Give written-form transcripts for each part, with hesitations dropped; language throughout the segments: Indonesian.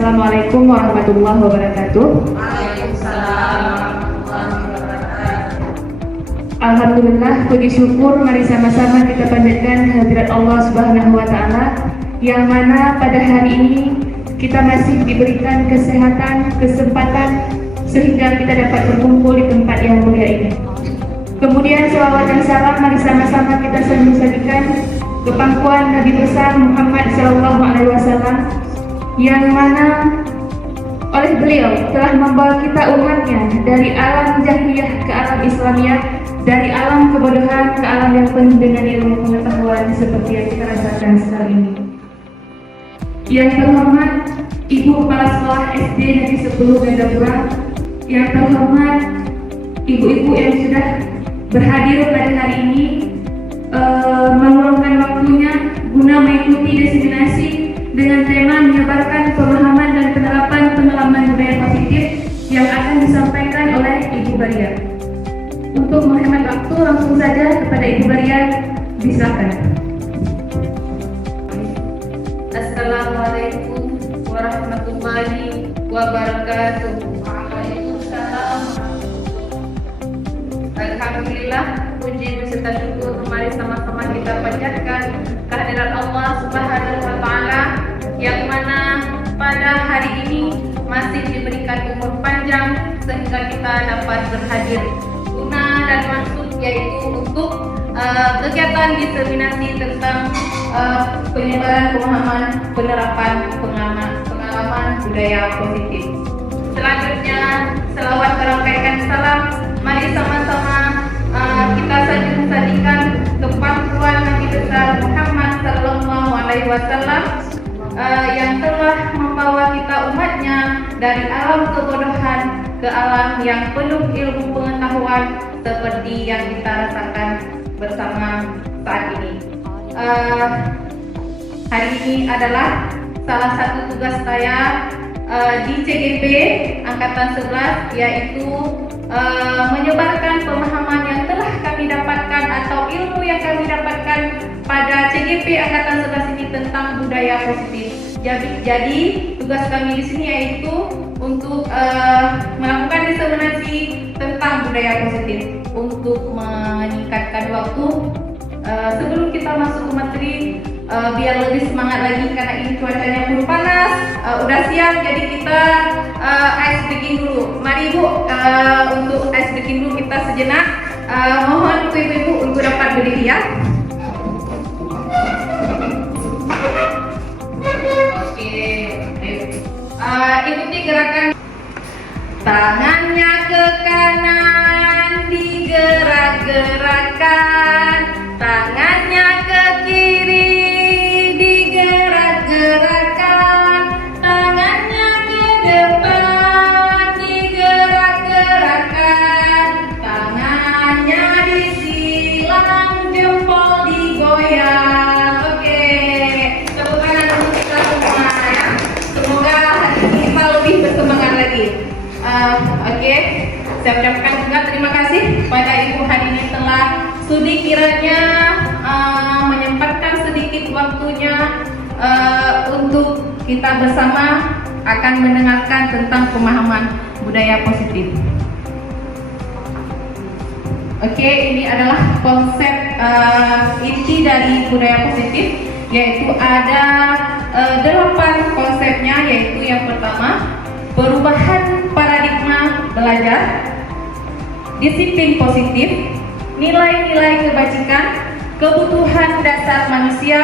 Assalamualaikum warahmatullahi wabarakatuh. Waalaikumsalam warahmatullahi wabarakatuh. Alhamdulillah, puji syukur mari sama-sama kita panjatkan hadirat Allah Subhanahu wa taala yang mana pada hari ini kita masih diberikan kesehatan, kesempatan sehingga kita dapat berkumpul di tempat yang mulia ini. Kemudian selawat dan salam mari sama-sama kita sampaikan ke pangkuan Nabi besar Muhammad SAW yang mana oleh beliau telah membawa kita umatnya dari alam jahiliyah ke alam Islamiyah, dari alam kebodohan ke alam yang penuh dengan ilmu pengetahuan seperti yang kita rasakan sekarang ini. Yang terhormat Ibu Kepala Sekolah SD Negeri 10 Gandapura, yang terhormat ibu-ibu yang sudah berhadir pada hari ini, meluangkan waktunya guna mengikuti diseminasi dengan tema menyebarkan pemahaman dan penerapan pengalaman budaya positif yang akan disampaikan oleh Ibu Baria. Untuk menghemat waktu, langsung saja kepada Ibu Baria, silakan. Assalamualaikum warahmatullahi wabarakatuh. Waalaikumsalam. Alhamdulillah, puji beserta syukur mari sama-sama kita panjatkan kehadirat Allah Subhanahu wa taala yang mana pada hari ini masih diberikan umur panjang sehingga kita dapat berhadir. Guna dan maksud yaitu untuk kegiatan diseminasi tentang penyebaran pemahaman penerapan pengalaman budaya positif. Selanjutnya, selawat terangkaikan salam mari sama-sama kita sajikan ke pangkuan Nabi besar Muhammad Sallallahu Alaihi Wasallam yang telah membawa kita umatnya dari alam kebodohan ke alam yang penuh ilmu pengetahuan seperti yang kita rasakan bersama saat ini. Hari ini adalah salah satu tugas saya di CGP Angkatan 11, yaitu menyebarkan pemahaman yang telah kami dapatkan atau ilmu yang kami dapatkan pada CGP Angkatan 11 ini tentang budaya positif. Jadi tugas kami di sini yaitu untuk melakukan diseminasi tentang budaya positif untuk meningkatkan waktu. Sebelum kita masuk ke materi, biar lebih semangat lagi karena ini cuacanya pun panas, udah siang, jadi kita ice breaking dulu. Mari Ibu, untuk ice breaking dulu kita sejenak. Mohon ibu-ibu untuk dapat berdiri ya. Oke, ikuti gerakan. Tangannya ke kanan digerak-gerakkan, tangannya ke kiri digerak-gerakkan, tangannya ke depan digerak-gerakkan, tangannya disilang, jempol digoyang. Oke, tepuk tangan untuk kita semua ya. Semoga hari ini kita lebih bersemangat lagi. Oke, saya ucapkan juga terima kasih pada Ibu hari ini telah studi kiranya menyempatkan sedikit waktunya untuk kita bersama akan mendengarkan tentang pemahaman budaya positif. Oke, ini adalah konsep inti dari budaya positif, yaitu ada 8 konsepnya, yaitu yang pertama perubahan paradigma belajar, disiplin positif, nilai-nilai kebajikan, kebutuhan dasar manusia,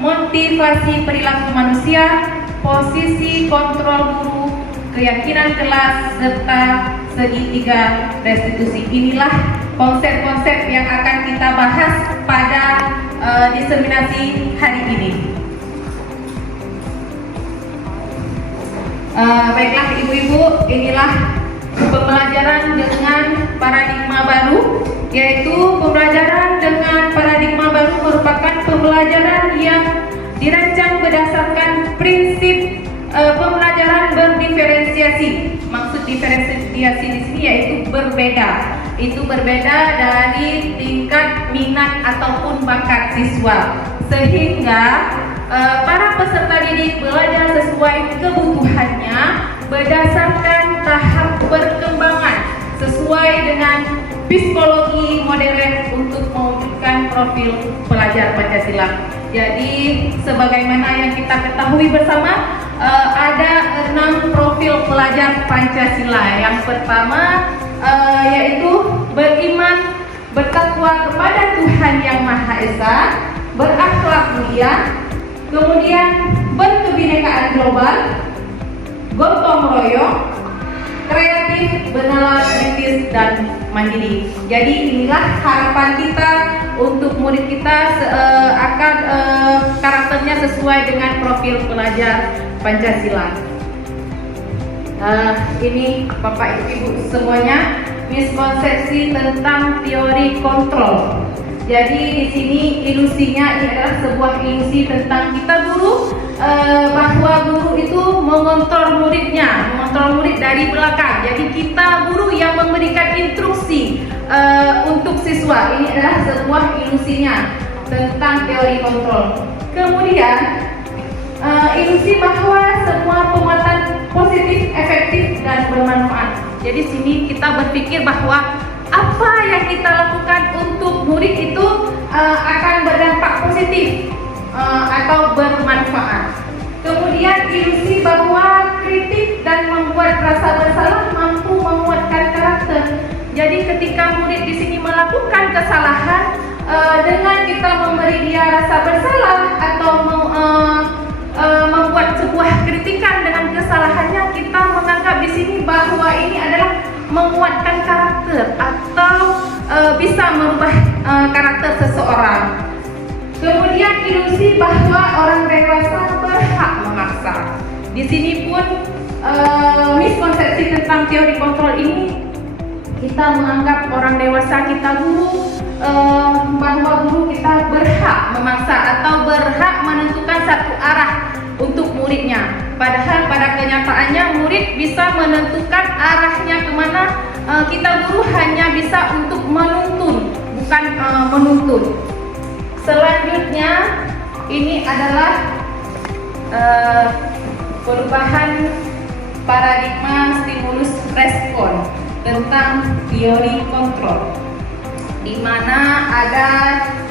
motivasi perilaku manusia, posisi kontrol guru, keyakinan kelas, serta segitiga restitusi. Inilah konsep-konsep yang akan kita bahas pada diseminasi hari ini. Baiklah ibu-ibu, inilah pembelajaran dengan paradigma baru, yaitu pembelajaran dengan paradigma baru merupakan pembelajaran yang dirancang berdasarkan prinsip pembelajaran berdiferensiasi. Maksud diferensiasi di sini yaitu berbeda. Itu berbeda dari tingkat minat ataupun bakat siswa, sehingga para peserta didik belajar sesuai kebutuhan pemilihannya berdasarkan tahap perkembangan sesuai dengan psikologi modern untuk mewujudkan profil pelajar Pancasila. Jadi sebagaimana yang kita ketahui bersama, ada 6 profil pelajar Pancasila. Yang pertama yaitu beriman, bertakwa kepada Tuhan Yang Maha Esa, berakhlak mulia, kemudian berkebinekaan global, gotong royong, kreatif, bernalar, kritis, dan mandiri. Jadi inilah harapan kita untuk murid kita akan karakternya sesuai dengan profil pelajar Pancasila. Ini Bapak Ibu semuanya, miskonsepsi tentang teori kontrol. Jadi di sini ilusinya ini adalah sebuah ilusi tentang kita guru, bahwa guru itu mengontrol muridnya, mengontrol murid dari belakang. Jadi kita guru yang memberikan instruksi untuk siswa. Ini adalah sebuah ilusinya tentang teori kontrol. Kemudian ilusi bahwa semua penguatan positif, efektif, dan bermanfaat. Jadi sini kita berpikir bahwa apa yang kita lakukan untuk murid itu akan berdampak positif atau bermanfaat. Kemudian ilusi bahwa kritik dan membuat rasa bersalah mampu menguatkan karakter. Jadi ketika murid di sini melakukan kesalahan, dengan kita memberi dia rasa bersalah atau membuat sebuah kritikan dengan kesalahannya, kita menganggap di sini bahwa ini adalah menguatkan karakter atau bisa merubah karakter seseorang. Kemudian ilusi bahwa orang dewasa berhak memaksa. Di sini pun miskonsepsi tentang teori kontrol ini, kita menganggap orang dewasa, kita guru, bahwa guru kita berhak memaksa atau berhak menentukan satu arah untuk muridnya. Padahal pada kenyataannya murid bisa menentukan arahnya kemana. Kita guru hanya bisa untuk menuntun, bukan menuntut. Selanjutnya ini adalah perubahan paradigma stimulus respon tentang teori kontrol, di mana ada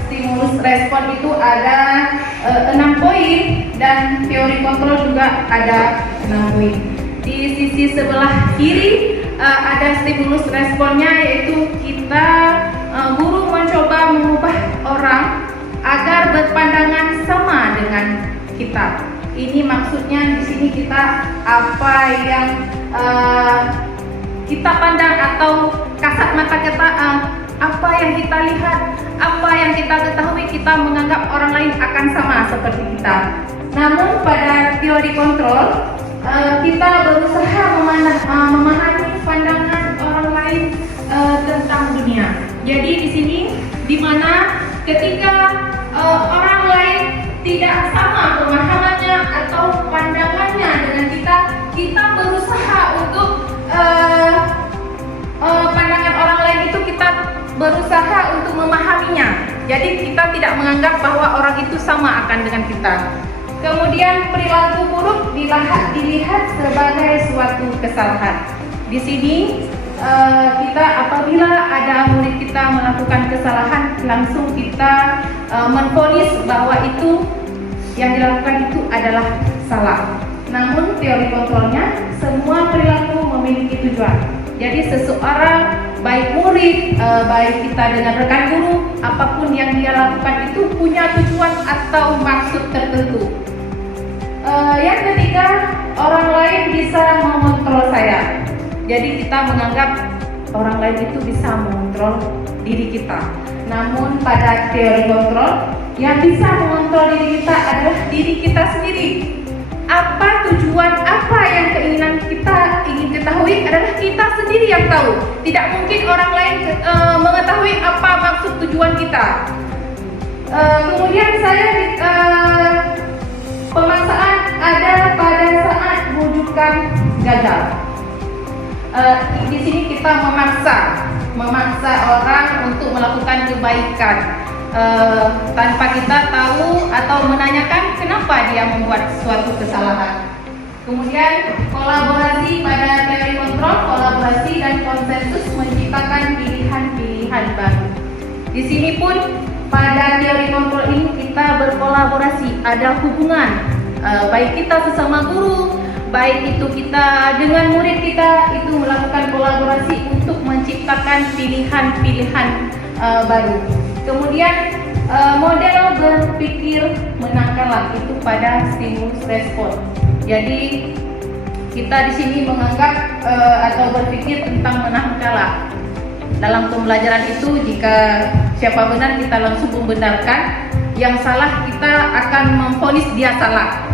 stimulus respon itu ada 6 poin dan teori kontrol juga ada 6 poin. Di sisi sebelah kiri ada stimulus responnya, yaitu kita guru mencoba mengubah orang agar berpandangan sama dengan kita. Ini maksudnya di sini kita apa yang kita pandang atau kasat mata kita, apa yang kita lihat, apa yang kita ketahui, kita menganggap orang lain akan sama seperti kita. Namun pada teori kontrol kita berusaha memahami pandangan orang lain tentang dunia. Jadi di sini di mana ketika orang lain tidak sama pemahamannya atau pandangannya dengan kita berusaha untuk pandangan orang lain itu kita berusaha untuk memahaminya. Jadi kita tidak menganggap bahwa orang itu sama akan dengan kita. Kemudian perilaku buruk dilihat sebagai suatu kesalahan. Di sini kita apabila ada murid kita melakukan kesalahan, langsung kita menvonis bahwa itu yang dilakukan itu adalah salah. Namun teori kontrolnya, semua perilaku memiliki tujuan. Jadi seseorang, baik murid, baik kita dengan rekan guru, apapun yang dia lakukan itu punya tujuan atau maksud tertentu. Yang ketiga, orang lain bisa mengontrol saya. Jadi kita menganggap orang lain itu bisa mengontrol diri kita. Namun pada teori kontrol, yang bisa mengontrol diri kita adalah diri kita sendiri. Apa tujuan, apa yang keinginan kita ingin ketahui adalah kita sendiri yang tahu. Tidak mungkin orang lain mengetahui apa maksud tujuan kita. Kemudian saya pemaksaan ada pada saat bujukan gagal. Di sini kita memaksa orang untuk melakukan kebaikan tanpa kita tahu atau menanyakan kenapa dia membuat suatu kesalahan. Kemudian kolaborasi pada teori kontrol, kolaborasi dan konsensus menciptakan pilihan-pilihan baru. Di sini pun pada teori kontrol ini kita berkolaborasi, ada hubungan baik kita sesama guru, baik itu kita dengan murid kita, itu melakukan kolaborasi untuk menciptakan pilihan-pilihan baru. Kemudian model berpikir menang kalah itu pada stimulus respon. Jadi kita di sini menganggap atau berpikir tentang menang kalah. Dalam pembelajaran itu jika siapa benar kita langsung membenarkan, yang salah kita akan memvonis dia salah.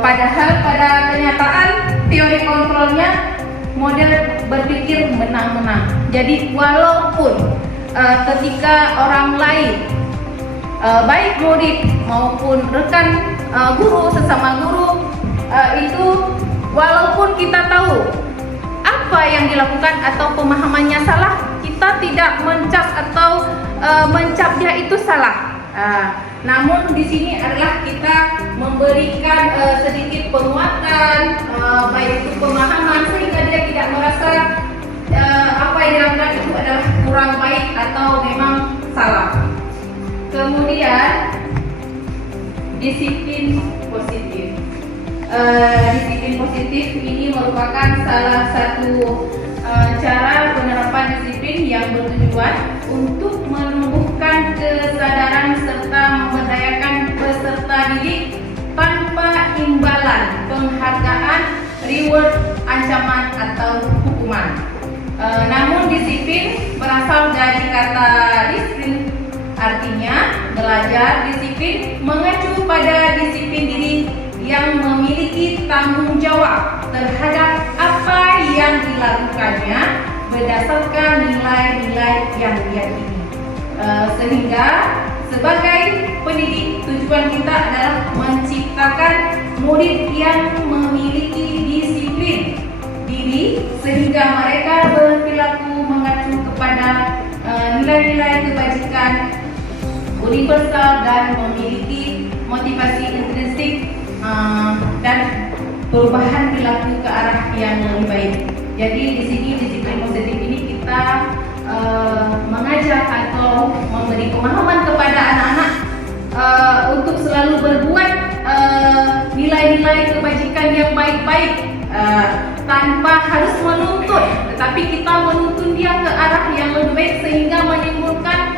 Padahal pada kenyataan teori kontrolnya model berpikir menang-menang. Jadi walaupun ketika orang lain baik murid maupun rekan guru, sesama guru itu walaupun kita tahu apa yang dilakukan atau pemahamannya salah, kita tidak mencap atau mencap dia itu salah. Namun di sini adalah kita memberikan sedikit penguatan, baik itu pemahaman sehingga dia tidak merasa apa yang dilakukan itu adalah kurang baik atau memang salah. Kemudian disiplin positif. Disiplin positif ini merupakan salah satu cara penerapan disiplin yang bertujuan untuk menumbuhkan kesadaran serta memberdayakan peserta didik tanpa imbalan, penghargaan, reward, ancaman atau hukuman. Namun disiplin berasal dari kata disiplin, artinya belajar disiplin mengacu pada disiplin diri yang memiliki tanggung jawab terhadap apa yang dilakukannya berdasarkan nilai-nilai yang diyakini. Sehingga sebagai pendidik tujuan kita adalah menciptakan murid yang memiliki disiplin diri sehingga mereka berperilaku mengacu kepada nilai-nilai kebajikan universal dan memiliki motivasi intrinsik dan perubahan perilaku ke arah yang lebih baik. Jadi di sini disiplin positif ini kita mengajak atau memberi pemahaman kepada anak-anak untuk selalu berbuat nilai-nilai kebajikan yang baik-baik tanpa harus menuntut, tetapi kita menuntun dia ke arah yang lebih baik sehingga menimbulkan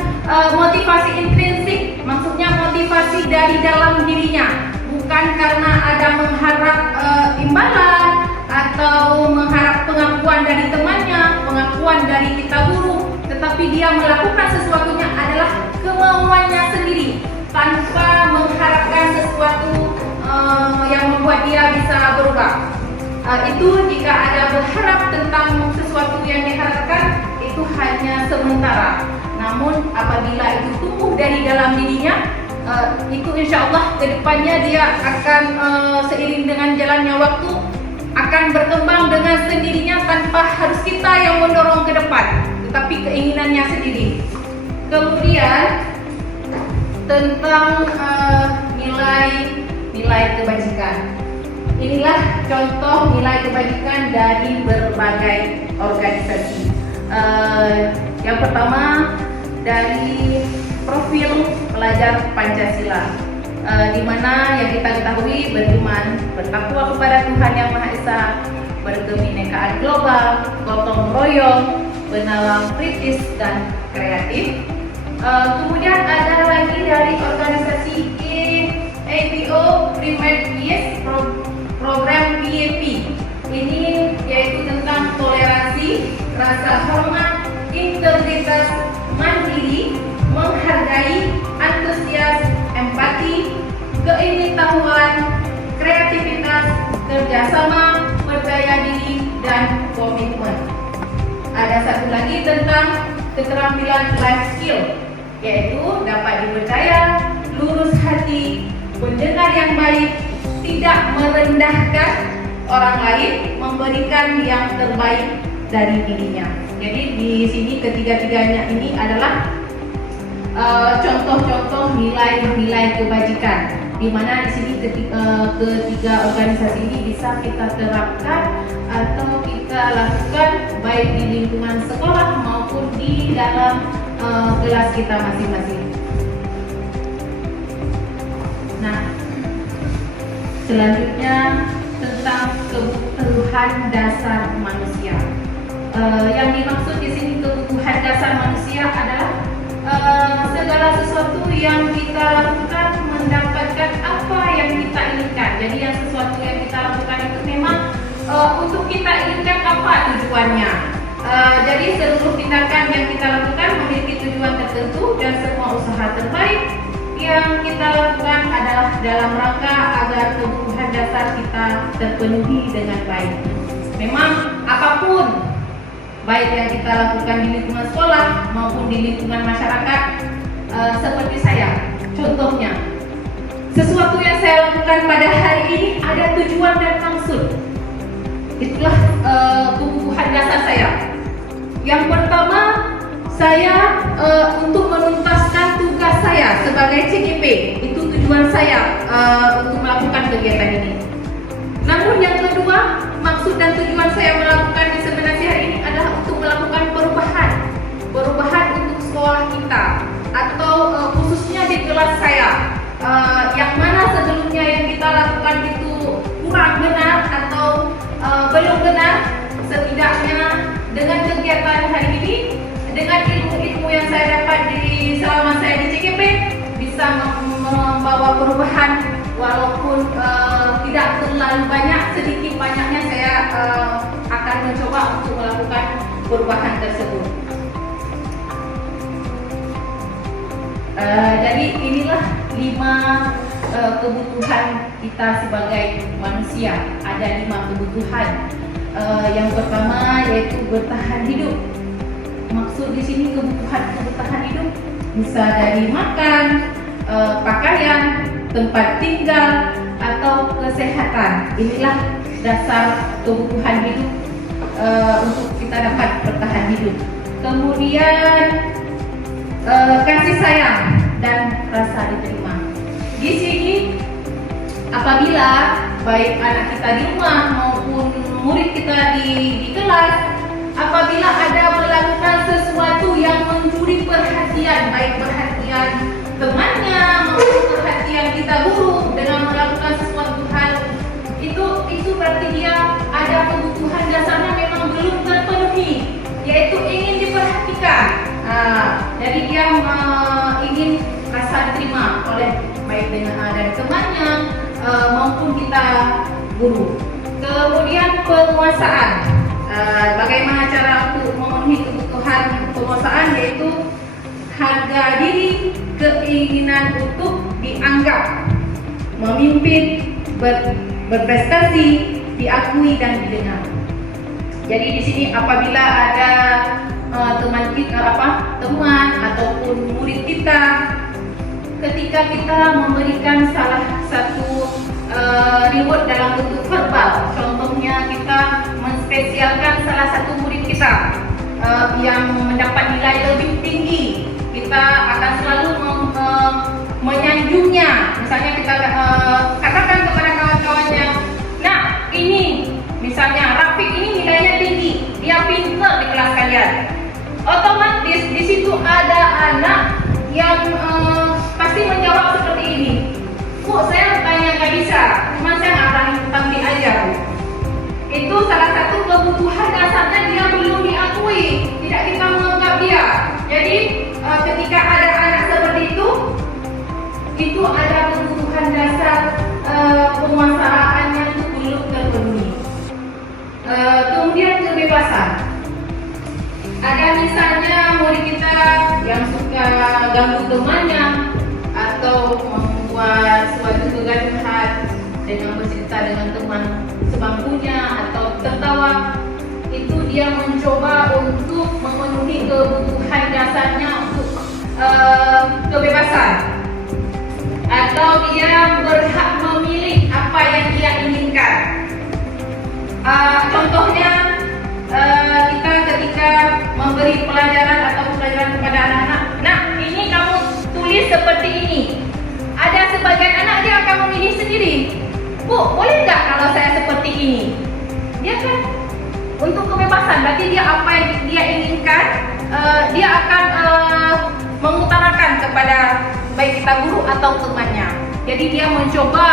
motivasi intrinsik, maksudnya motivasi dari dalam dirinya, bukan karena ada mengharap imbalan atau mengharap pengakuan dari temannya, pengakuan dari kita guru, tetapi dia melakukan sesuatunya adalah kemauannya sendiri tanpa mengharapkan sesuatu yang membuat dia bisa berubah. Itu jika ada berharap tentang sesuatu yang diharapkan itu hanya sementara. Namun apabila itu tumbuh dari dalam dirinya, itu insya Allah kedepannya dia akan seiring dengan jalannya waktu akan berkembang dengan sendirinya tanpa harus kita yang mendorong ke depan, tetapi keinginannya sendiri. Kemudian tentang nilai kebajikan. Inilah contoh nilai kebajikan dari berbagai organisasi. Yang pertama dari profil pelajar Pancasila, di mana yang kita ketahui beriman, bertakwa kepada Tuhan Yang Maha Esa, berkebinekaan global, gotong royong, bernalar kritis dan kreatif. Kemudian ada lagi dari organisasi APO Primitive Yes Program PAP. Ini yaitu tentang toleransi, rasa hormat, integritas, mandiri, menghargai, antusias, empati, keingin-tahuan, kreativitas, kerjasama, percaya diri, dan komitmen. Ada satu lagi tentang keterampilan life skill, yaitu dapat dipercaya, lurus hati, pendengar yang baik, tidak merendahkan orang lain, memberikan yang terbaik dari dirinya. Jadi di sini ketiga-tiganya ini adalah contoh-contoh nilai-nilai kebajikan. di mana di sini ketiga organisasi ini bisa kita terapkan atau kita lakukan baik di lingkungan sekolah maupun di dalam kelas kita masing-masing. Nah, selanjutnya tentang kebutuhan dasar manusia. Yang dimaksud di sini kebutuhan dasar manusia adalah segala sesuatu yang kita lakukan mendapatkan apa yang kita inginkan. Jadi yang sesuatu yang kita lakukan itu memang untuk kita inginkan apa tujuannya. Jadi seluruh tindakan yang kita lakukan memiliki tujuan tertentu dan semua usaha terbaik yang kita lakukan adalah dalam rangka agar kebutuhan dasar kita terpenuhi dengan baik. Memang apapun baik yang kita lakukan di lingkungan sekolah maupun di lingkungan masyarakat, seperti saya, contohnya, sesuatu yang saya lakukan pada hari ini ada tujuan dan maksud. Itulah kebutuhan dasar saya. Yang pertama, saya untuk menuntaskan tugas saya sebagai CGP. Itu tujuan saya untuk melakukan kegiatan ini. Namun yang kedua, maksud dan tujuan saya melakukan diseminasi hari ini adalah untuk melakukan perubahan untuk sekolah kita, atau khususnya di kelas saya, yang mana sebelumnya yang kita lakukan itu kurang benar atau belum benar. Setidaknya dengan kegiatan hari ini, dengan ilmu-ilmu yang saya dapat selama saya di CGP, bisa membawa perubahan walaupun tidak terlalu banyak, sedikit banyaknya saya akan mencoba untuk melakukan perubahan tersebut. Jadi inilah 5 kebutuhan kita sebagai manusia. Ada 5 kebutuhan. Yang pertama yaitu bertahan hidup. Maksud di sini kebutuhan bertahan hidup bisa dari makan, pakaian, tempat tinggal, atau kesehatan. Inilah dasar kebutuhan hidup untuk kita dapat bertahan hidup. Kemudian kasih sayang dan rasa diterima. Di sini apabila baik anak kita di rumah maupun murid kita di kelas, apabila ada melakukan sesuatu yang mencuri perhatian, baik perhatian temannya maupun perhatian kita guru dengan melakukan sesuatu hal, itu berarti dia ada kebutuhan dasarnya memang belum terpenuhi, yaitu ingin diperhatikan. Jadi dia ingin rasa diterima oleh baik dari temannya maupun kita guru. Kemudian penguasaan. Bagaimana cara untuk memenuhi kebutuhan penguasaan, yaitu harga diri, keinginan untuk dianggap, memimpin, berprestasi, diakui dan didengar. Jadi di sini apabila ada teman ataupun murid kita, ketika kita memberikan salah satu reward dalam bentuk verbal, contohnya kita menspesialkan salah satu murid kita yang mendapat nilai lebih tinggi, kita akan selalu menyanjungnya. Misalnya kita katakan kepada kawan-kawannya, nah ini misalnya Rafiq ini nilainya tinggi, dia pintar di kelas kalian. Otomatis di situ ada anak yang pasti menjawab seperti ini, kok saya tanya nggak bisa, cuma saya nggak berani tentang diajar. Itu salah satu kebutuhan dasarnya dia belum diakui, tidak kita menganggap dia. Jadi ketika ada anak seperti itu ada kebutuhan dasar penguasaannya itu belum terpenuhi. Kemudian kebebasan. Ada misalnya murid kita yang suka ganggu temannya atau membuat suatu kegaduhan dengan bercerita dengan teman sebangkunya atau tertawa, itu dia mencoba untuk memenuhi kebutuhan dasarnya untuk kebebasan, atau dia berhak memilih apa yang dia inginkan. Contohnya kita ketika memberi pelajaran kepada anak-anak, nah ini kamu tulis seperti ini, ada sebagian anak dia akan memilih sendiri. Bu, boleh nggak kalau saya seperti ini? Dia kan untuk kebebasan, berarti dia apa yang dia inginkan, dia akan mengutarakan kepada baik kita guru atau temannya. Jadi dia mencoba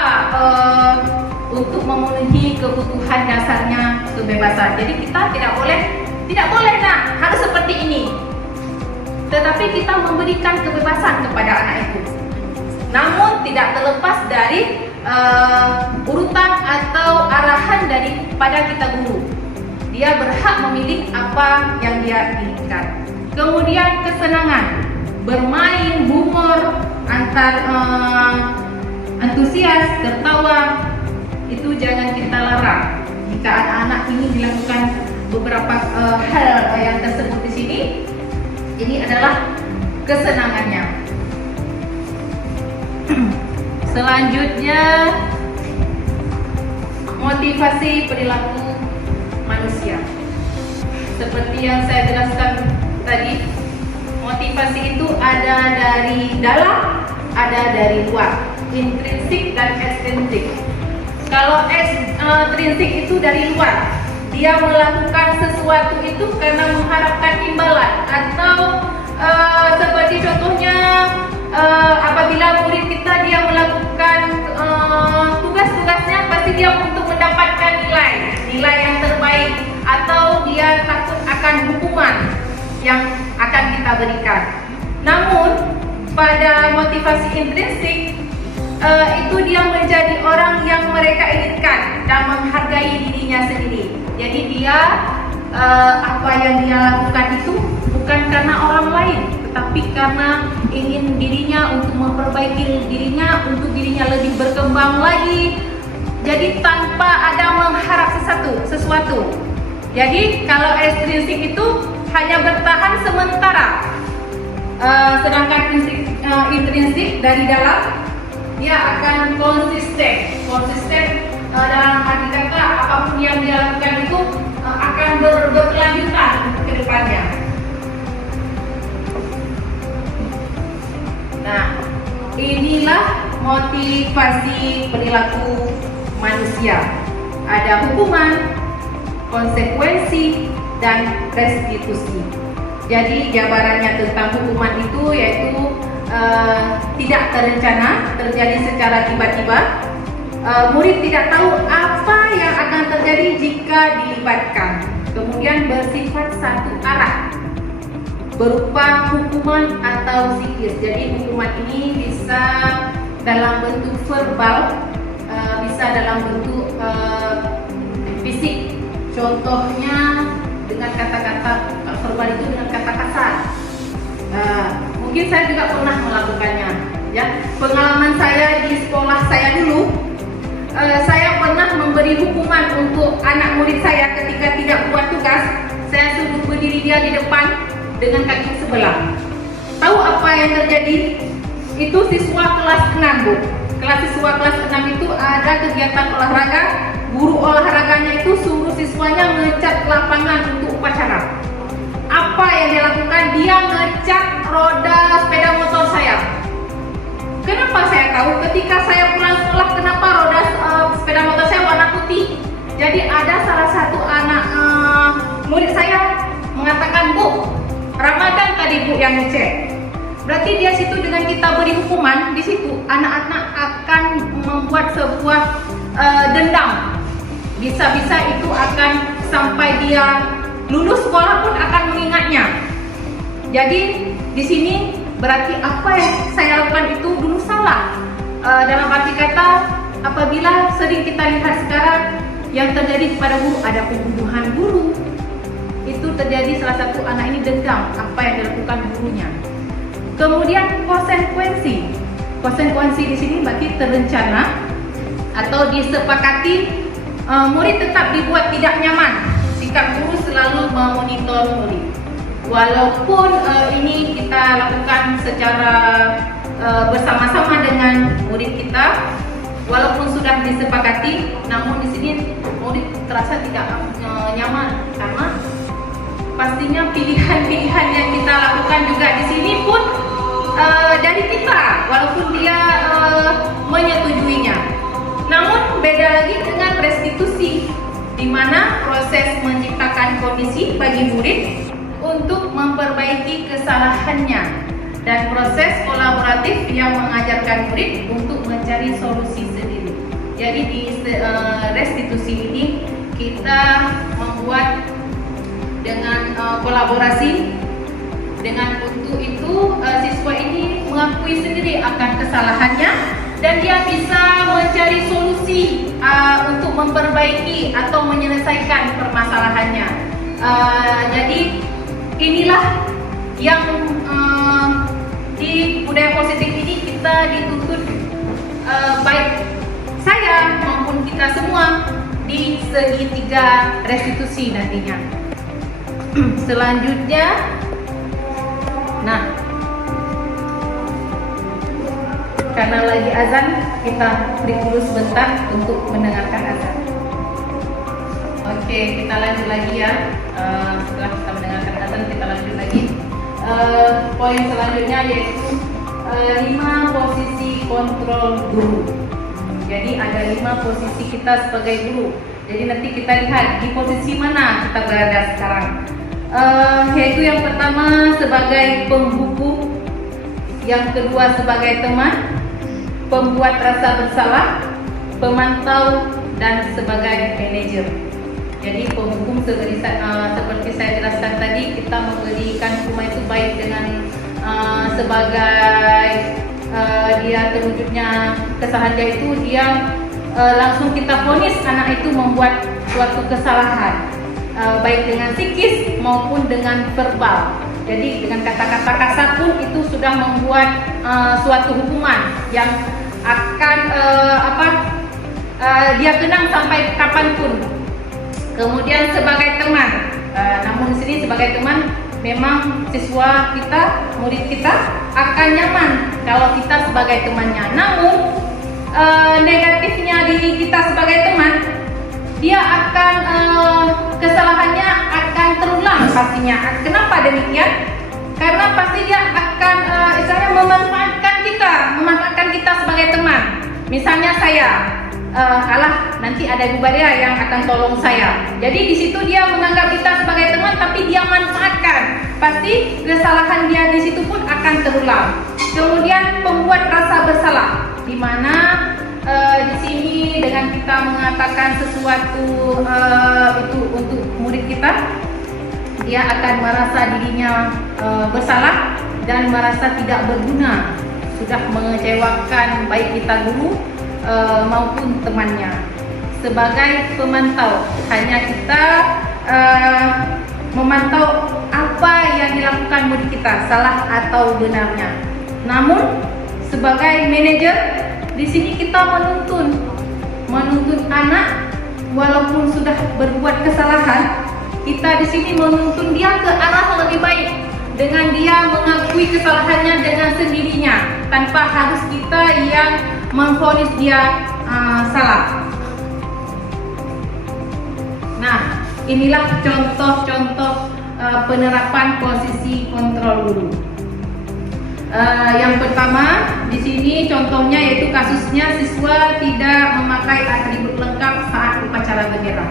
untuk memenuhi kebutuhan dasarnya kebebasan. Jadi kita tidak boleh nak harus seperti ini. Tetapi kita memberikan kebebasan kepada anak itu. Namun tidak terlepas dari urutan atau arahan daripada kita guru. Dia berhak memilih apa yang dia inginkan. Kemudian kesenangan, bermain, humor, antar antusias, tertawa, itu jangan kita larang. Jika anak-anak ini dilakukan beberapa hal yang tersebut di sini, ini adalah kesenangannya. Selanjutnya, motivasi perilaku manusia. Seperti yang saya jelaskan tadi, motivasi itu ada dari dalam, ada dari luar, intrinsik dan ekstrinsik. Kalau ekstrinsik itu dari luar, dia melakukan sesuatu itu karena mengharapkan imbalan, atau seperti contohnya apabila murid kita dia melakukan tugas-tugasnya, pasti dia untuk mendapatkan nilai yang terbaik, atau dia takut akan hukuman yang akan kita berikan. Namun pada motivasi intrinsik itu dia menjadi orang yang mereka inginkan dan menghargai dirinya sendiri. Jadi dia apa yang dia lakukan itu bukan karena orang lain, tetapi karena ingin dirinya untuk memperbaiki dirinya, untuk dirinya lebih berkembang lagi. Jadi tanpa ada mengharap sesuatu. Jadi kalau ekstrinsik itu hanya bertahan sementara, sedangkan intrinsik dari dalam dia akan konsisten dalam arti kata apapun yang dia lakukan itu akan berkelanjutan ke depannya. Nah, inilah motivasi perilaku manusia. Ada hukuman, konsekuensi, dan restitusi. Jadi jabarannya tentang hukuman itu yaitu tidak terencana, terjadi secara tiba-tiba. Murid tidak tahu apa yang akan terjadi jika dilibatkan. Kemudian bersifat satu arah, berupa hukuman atau zikir. Jadi hukuman ini bisa dalam bentuk verbal, bisa dalam bentuk fisik. Contohnya dengan kata-kata verbal itu dengan kata kasar. Mungkin saya juga pernah melakukannya. Ya, pengalaman saya di sekolah saya dulu, saya pernah memberi hukuman untuk anak murid saya ketika tidak buat tugas. Saya suruh berdiri dia di depan dengan kaki sebelah. Tahu apa yang terjadi? Itu siswa kelas 6, Bu. Siswa kelas 6 itu ada kegiatan olahraga. Guru olahraganya itu suruh siswanya ngecat lapangan untuk upacara. Apa yang dia lakukan? Dia ngecat roda sepeda motor saya. Kenapa saya tahu? Ketika saya pulang sekolah, kenapa roda sepeda motor saya warna putih? Jadi ada salah satu anak murid saya mengatakan, Bu, Ramadan tadi Bu yang ngecek. Berarti dia situ dengan kita beri hukuman, di situ anak-anak akan membuat sebuah dendam. Bisa-bisa itu akan sampai dia lulus sekolah pun akan mengingatnya. Jadi di sini berarti apa yang saya lakukan itu dulu salah. Dalam arti kata, apabila sering kita lihat sekarang yang terjadi kepada guru, ada pembunuhan guru. Itu terjadi salah satu anak ini dendam apa yang dilakukan gurunya. Kemudian konsekuensi. Konsekuensi di sini berarti terencana atau disepakati. Murid tetap dibuat tidak nyaman. Sikap guru selalu memonitor murid. Walaupun ini kita lakukan secara bersama-sama dengan murid kita, walaupun sudah disepakati, namun di sini murid terasa tidak nyaman karena pastinya pilihan-pilihan yang kita lakukan juga di sini pun dari kita, walaupun dia menyetujuinya. Namun beda lagi dengan restitusi, di mana proses menciptakan kondisi bagi murid untuk memperbaiki kesalahannya, dan proses kolaboratif yang mengajarkan murid untuk mencari solusi sendiri. Jadi di restitusi ini kita membuat dengan kolaborasi, dengan untuk itu siswa ini mengakui sendiri akan kesalahannya dan dia bisa mencari solusi untuk memperbaiki atau menyelesaikan permasalahannya. Jadi inilah yang di budaya positif ini kita dituntut, baik saya maupun kita semua, di segitiga restitusi nantinya. Selanjutnya, nah, karena lagi azan, kita break dulu sebentar untuk mendengarkan azan. Oke, kita lanjut lagi ya. Setelah kita mendengarkan azan, kita lanjut lagi. Poin selanjutnya yaitu 5 posisi kontrol guru. Jadi ada 5 posisi kita sebagai guru. Jadi nanti kita lihat di posisi mana kita berada sekarang. Yaitu yang pertama sebagai pembuku, yang kedua sebagai teman, pembuat rasa bersalah, pemantau, dan sebagai manajer. Jadi penghukum seperti saya jelaskan tadi, kita memberikan hukuman itu baik dengan sebagai dia terwujudnya kesalahan dia itu, dia langsung kita vonis anak itu membuat suatu kesalahan, baik dengan psikis maupun dengan verbal. Jadi dengan kata-kata kasar pun itu sudah membuat suatu hukuman yang akan dia kenang sampai kapanpun. Kemudian sebagai teman, namun di sini sebagai teman memang siswa kita, murid kita akan nyaman kalau kita sebagai temannya. Namun negatifnya di kita sebagai teman, dia akan kesalahannya akan terulang pastinya. Kenapa demikian? Karena pasti dia akan misalnya memanfaatkan kita sebagai teman. Misalnya saya, nanti ada Bu Baria yang akan tolong saya. Jadi di situ dia menganggap kita sebagai teman, tapi dia manfaatkan. Pasti kesalahan dia di situ pun akan terulang. Kemudian pembuat rasa bersalah, di mana di sini dengan kita mengatakan sesuatu itu untuk murid kita, dia akan merasa dirinya bersalah dan merasa tidak berguna, sudah mengecewakan baik kita guru maupun temannya. Sebagai pemantau, hanya kita memantau apa yang dilakukan murid kita, salah atau benarnya. Namun sebagai manajer, di sini kita menuntun anak walaupun sudah berbuat kesalahan, kita di sini menuntun dia ke arah lebih baik dengan dia mengakui kesalahannya dengan sendirinya, tanpa harus kita yang memvonis dia salah. Nah, inilah contoh-contoh penerapan posisi kontrol guru. Yang pertama di sini contohnya yaitu kasusnya siswa tidak memakai atribut lengkap saat upacara bendera.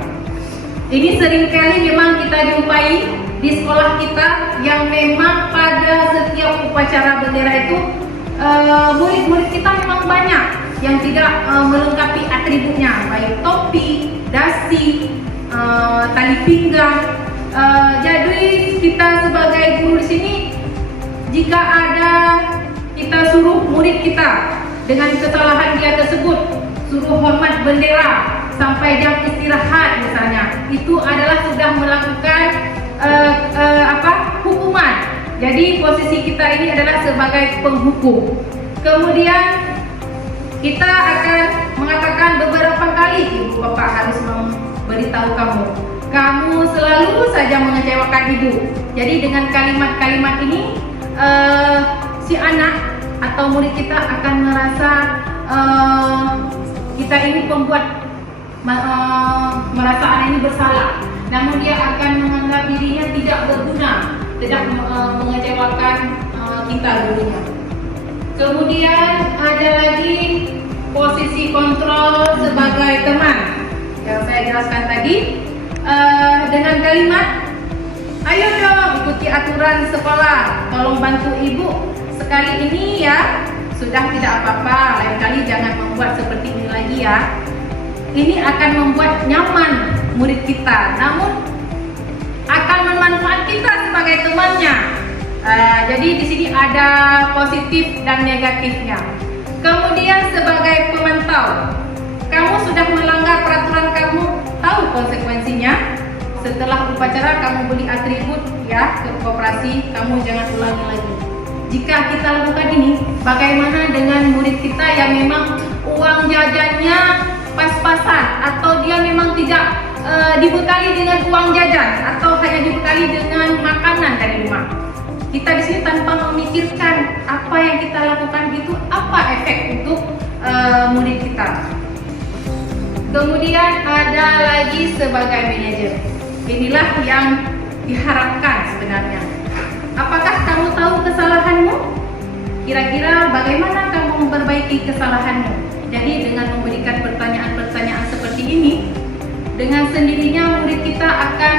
Ini seringkali memang kita jumpai di sekolah kita yang memang pada setiap upacara bendera itu murid-murid kita memang banyak yang tidak melengkapi atributnya, baik topi, dasi, tali pinggang. Jadi kita sebagai guru di sini, jika ada kita suruh murid kita dengan kesalahan dia tersebut, suruh hormat bendera sampai jam istirahat misalnya, itu adalah sudah melakukan hukuman. Jadi posisi kita ini adalah sebagai penghukum. Kemudian kita akan mengatakan beberapa kali, ibu bapak harus memberitahu kamu selalu saja mengecewakan ibu. Jadi dengan kalimat-kalimat ini si anak atau murid kita akan merasa kita ini pembuat merasa anak ini bersalah, namun dia akan menganggap dirinya tidak berguna, tidak mengecewakan kita gurunya. Kemudian ada lagi posisi kontrol sebagai teman yang saya jelaskan tadi dengan kalimat, ayo dong ikuti aturan sekolah, tolong bantu ibu sekali ini ya. Sudah, tidak apa-apa, lain kali jangan membuat seperti ini lagi ya. Ini akan membuat nyaman murid kita, namun akan bermanfaat kita sebagai temannya. Jadi di sini ada positif dan negatifnya. Kemudian sebagai pemantau, kamu sudah melanggar peraturan, kamu tahu konsekuensinya. Setelah upacara kamu beli atribut ya ke koperasi, kamu jangan ulangi lagi. Jika kita lakukan ini, bagaimana dengan murid kita yang memang uang jajannya pas-pasan, atau dia memang tidak dibekali dengan uang jajan, atau hanya dibekali dengan makanan dari rumah? Kita di sini tanpa memikirkan apa yang kita lakukan itu apa efek untuk murid kita. Kemudian ada lagi sebagai manajer. Inilah yang diharapkan sebenarnya. Apakah kamu tahu kesalahanmu? Kira-kira bagaimana kamu memperbaiki kesalahanmu? Jadi dengan memberikan pertanyaan-pertanyaan seperti ini, dengan sendirinya murid kita akan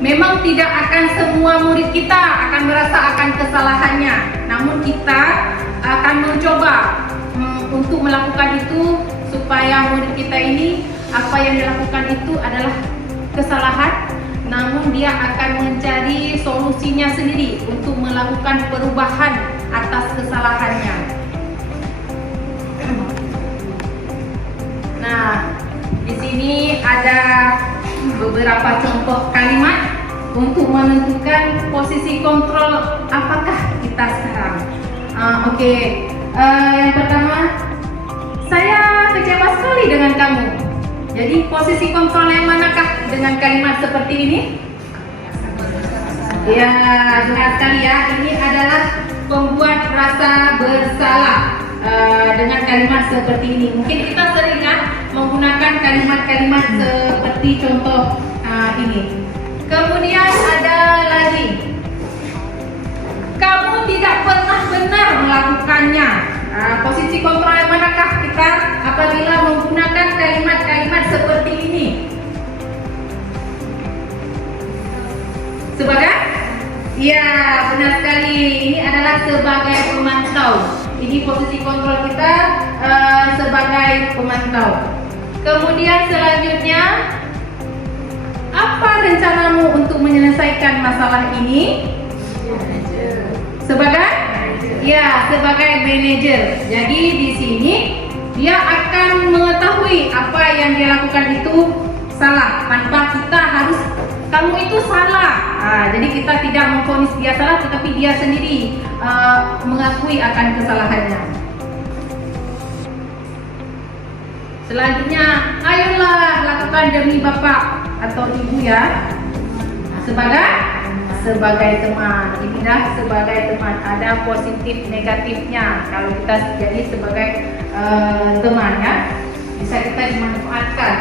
memang tidak akan semua murid kita akan merasa akan kesalahannya, namun kita akan mencoba untuk melakukan itu supaya murid kita ini apa yang dilakukan itu adalah kesalahan, namun dia akan mencari solusinya sendiri untuk melakukan perubahan atas kesalahannya. Nah, di sini ada beberapa contoh kalimat untuk menentukan posisi kontrol apakah kita sekarang. Yang pertama, saya kecewa sekali dengan kamu. Jadi posisi kontrol yang manakah dengan kalimat seperti ini? Ya, benar sekali ya. Ini adalah pembuat rasa bersalah dengan kalimat seperti ini. Mungkin kita sering menggunakan kalimat-kalimat seperti contoh ini. Kemudian ada lagi, kamu tidak pernah benar melakukannya. Posisi kontrol yang manakah kita apabila menggunakan kalimat-kalimat seperti ini? Sebagai? Ya, benar sekali. Ini adalah sebagai pemantau. Ini posisi kontrol kita sebagai pemantau. Kemudian selanjutnya, apa rencanamu untuk menyelesaikan masalah ini? Sebagai manajer. Jadi di sini dia akan mengetahui apa yang dia lakukan itu salah, tanpa kita harus kamu itu salah. Jadi kita tidak memvonis dia salah, tetapi dia sendiri mengakui akan kesalahannya. Selanjutnya, ayolah lakukan demi bapak atau ibu ya. Sebagai teman, inilah sebagai teman, ada positif negatifnya. Kalau kita jadi sebagai teman ya, bisa kita dimanfaatkan.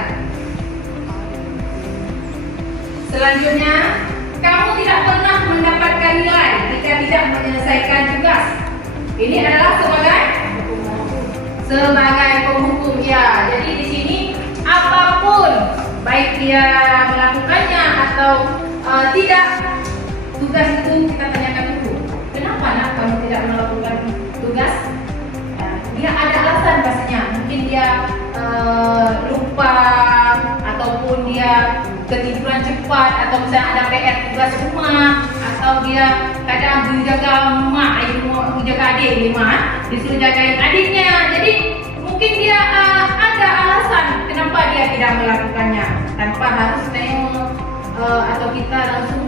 Selanjutnya, kamu tidak pernah mendapatkan nilai jika tidak menyelesaikan tugas. Ini adalah sebagai penghukum ya. Jadi di sini apapun, baik dia melakukannya atau tidak, tugas itu kita tanyakan dulu. Kenapa nak kamu tidak melakukan tugas? Dia ada alasan pastinya. Mungkin dia lupa, ataupun dia ketiduran cepat, atau misalnya ada PR tugas rumah, atau dia kadang menjaga menjaga adik di rumah, disuruh jagain adiknya. Jadi mungkin dia ada alasan kenapa dia tidak melakukannya, tanpa harus tengok atau kita langsung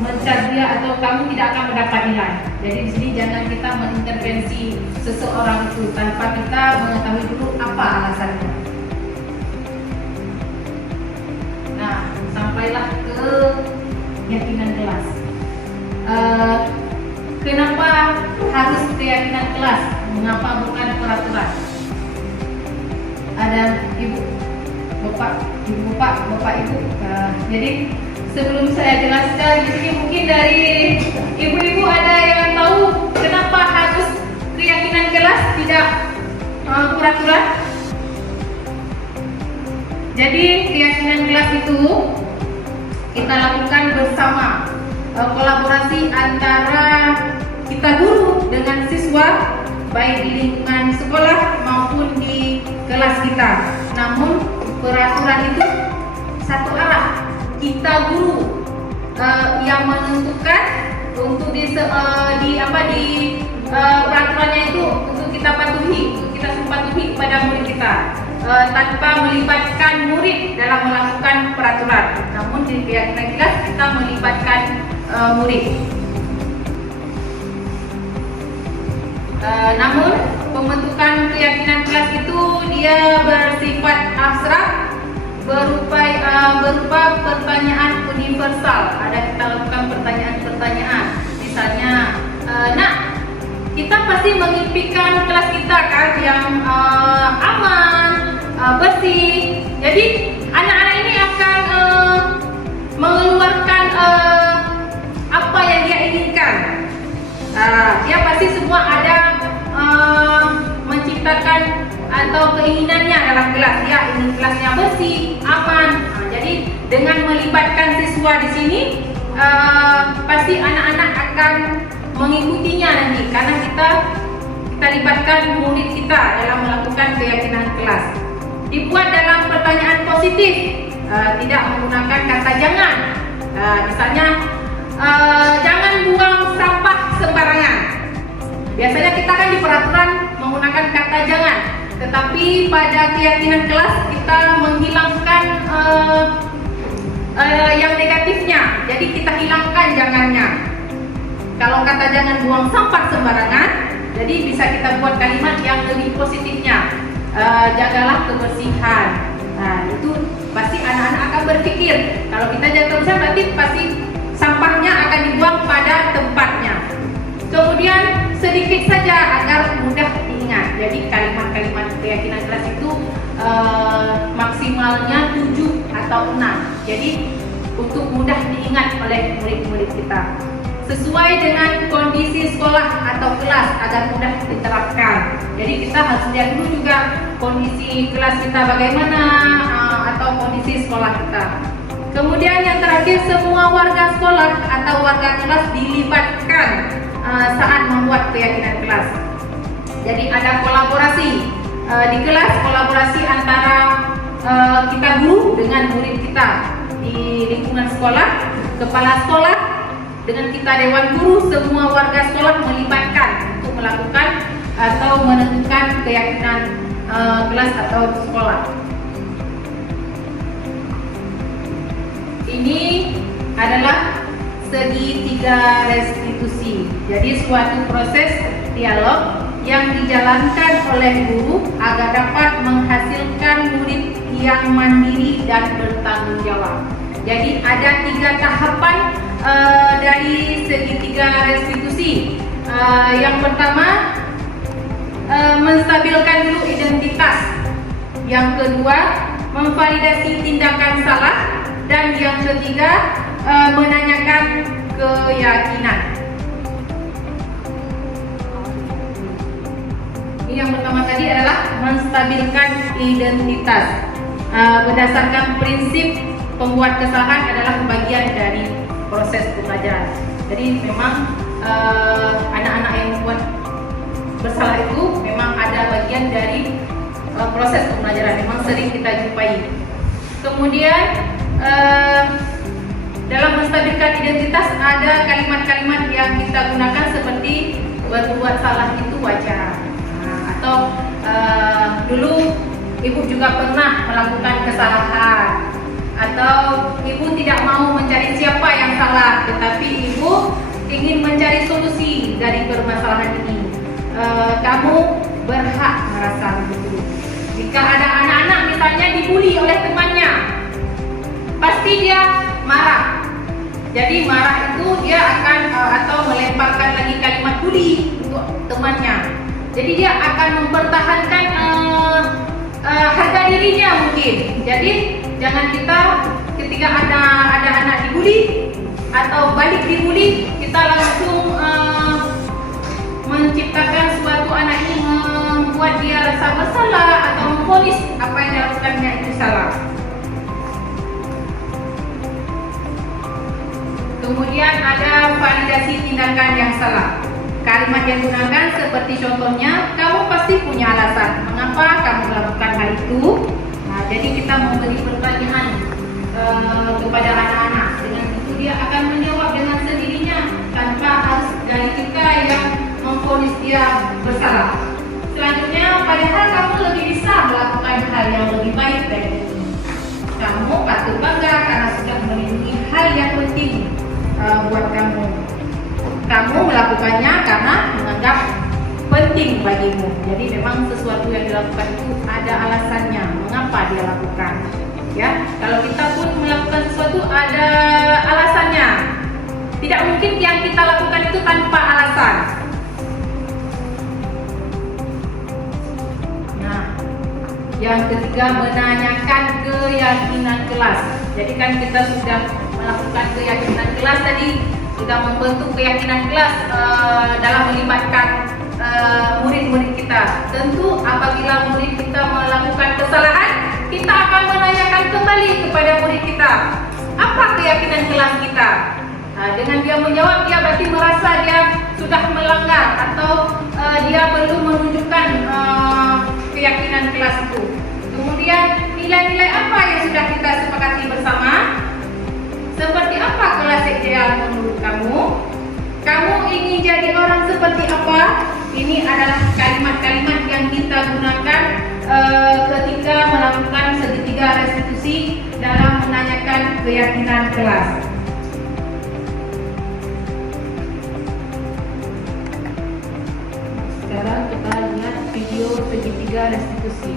mencari dia, atau kamu tidak akan mendapat nilai. Jadi di sini jangan kita mengintervensi seseorang itu tanpa kita mengetahui dulu apa alasannya. Nah, sampailah ke keyakinan kelas. Kenapa harus keyakinan kelas? Mengapa bukan peraturan? Ada ibu, bapak, ibu. Jadi sebelum saya jelaskan di sini mungkin dari ibu-ibu ada yang tahu kenapa harus keyakinan kelas tidak pura-pura? Jadi keyakinan kelas itu kita lakukan bersama, kolaborasi antara kita guru dengan siswa, baik di lingkungan sekolah maupun di kelas kita. Namun peraturan itu satu arah, kita guru yang menentukan untuk peraturannya itu untuk kita patuhi, untuk kita patuhi kepada murid kita, tanpa melibatkan murid dalam melakukan peraturan. Namun di keyakinan kelas kita melibatkan murid. Namun pembentukan keyakinan kelas itu dia bersifat abstrak, berupa pertanyaan universal. Ada kita lakukan pertanyaan-pertanyaan. Misalnya, nak, kita pasti mengimpikan kelas kita kan yang aman, bersih. Jadi anak-anak ini akan mengeluarkan apa yang dia inginkan. Dia pasti semua ada menciptakan atau keinginannya dalam kelas. Dia ingin kelasnya bersih, aman. Jadi dengan melibatkan siswa di sini, pasti anak-anak akan mengikutinya nanti, karena kita libatkan murid kita dalam melakukan keyakinan kelas. Dibuat dalam pertanyaan positif, tidak menggunakan kata jangan. Misalnya, jangan buang sampah sembarangan. Biasanya kita kan di peraturan menggunakan kata jangan, tetapi pada keyakinan kelas kita menghilangkan yang negatifnya. Jadi kita hilangkan jangannya. Kalau kata jangan buang sampah sembarangan, jadi bisa kita buat kalimat yang lebih positifnya. Jagalah kebersihan. Nah, itu pasti anak-anak akan berpikir, kalau kita jaga kebersihan berarti pasti sampahnya akan dibuang pada tempatnya. Kemudian sedikit saja agar mudah diingat. Jadi kalimat-kalimat keyakinan kelas itu maksimalnya 7 atau 6. Jadi untuk mudah diingat oleh murid-murid kita. Sesuai dengan kondisi sekolah atau kelas agar mudah diterapkan. Jadi kita harus lihat dulu juga kondisi kelas kita bagaimana, atau kondisi sekolah kita. Kemudian yang terakhir, semua warga sekolah atau warga kelas dilibatkan saat membuat keyakinan kelas. Jadi ada kolaborasi di kelas, kolaborasi antara kita guru dengan murid kita di lingkungan sekolah, kepala sekolah dengan kita dewan guru, semua warga sekolah melibatkan untuk melakukan atau menentukan keyakinan kelas atau sekolah. Ini adalah segitiga restitusi. Jadi suatu proses dialog yang dijalankan oleh guru agar dapat menghasilkan murid yang mandiri dan bertanggung jawab. Jadi ada 3 tahapan dari segitiga restitusi. Yang pertama, menstabilkan dulu identitas. Yang kedua, memvalidasi tindakan salah. Dan yang ketiga, menanyakan keyakinan. Yang pertama tadi adalah menstabilkan identitas. Berdasarkan prinsip pembuat kesalahan adalah bagian dari proses pembelajaran. Jadi memang anak-anak yang membuat bersalah itu memang ada bagian dari proses pembelajaran. Memang sering kita jumpai. Kemudian dalam menstabilkan identitas ada kalimat-kalimat yang kita gunakan seperti berbuat salah itu wajar. Atau dulu ibu juga pernah melakukan kesalahan, atau ibu tidak mau mencari siapa yang salah, tetapi ibu ingin mencari solusi dari permasalahan ini. Kamu berhak merasa begitu. Jika ada anak-anak misalnya dibully oleh temannya, pasti dia marah. Jadi marah itu dia akan atau melemparkan lagi kalimat bully untuk temannya. Jadi dia akan mempertahankan harga dirinya mungkin. Jadi jangan kita ketika ada anak dibully atau balik dibully, kita langsung menciptakan suatu anak ini membuat dia rasa bersalah atau memvonis apa yang dilakukannya itu salah. Kemudian ada validasi tindakan yang salah. Kalimat yang digunakan seperti contohnya, kamu pasti punya alasan mengapa kamu melakukan hal itu. Nah, jadi kita memberi pertanyaan kepada anak-anak. Dengan itu dia akan menjawab dengan sendirinya tanpa harus dari kita yang memvonis dia bersalah. Selanjutnya, padahal kamu lebih bisa melakukan hal yang lebih baik dari ini. Kamu patut bangga karena sudah melindungi hal yang penting buat kamu. Kamu melakukannya karena menganggap penting bagimu. Jadi memang sesuatu yang dilakukan itu ada alasannya mengapa dia lakukan. Ya, kalau kita pun melakukan sesuatu ada alasannya. Tidak mungkin yang kita lakukan itu tanpa alasan. Nah, yang ketiga, menanyakan keyakinan kelas. Jadi kan kita sudah melakukan keyakinan kelas tadi, sudah membentuk keyakinan kelas dalam melibatkan murid-murid kita. Tentu apabila murid kita melakukan kesalahan, kita akan menanyakan kembali kepada murid kita, apa keyakinan kelas kita? Nah, dengan dia menjawab, dia berarti merasa dia sudah melanggar atau dia perlu menunjukkan keyakinan kelas itu. Kemudian nilai-nilai apa yang sudah kita sepakati bersama? Seperti apa kelas ideal menurut kamu? Kamu ingin jadi orang seperti apa? Ini adalah kalimat-kalimat yang kita gunakan ketika melakukan segitiga restitusi dalam menanyakan keyakinan kelas. Sekarang kita lihat video segitiga restitusi.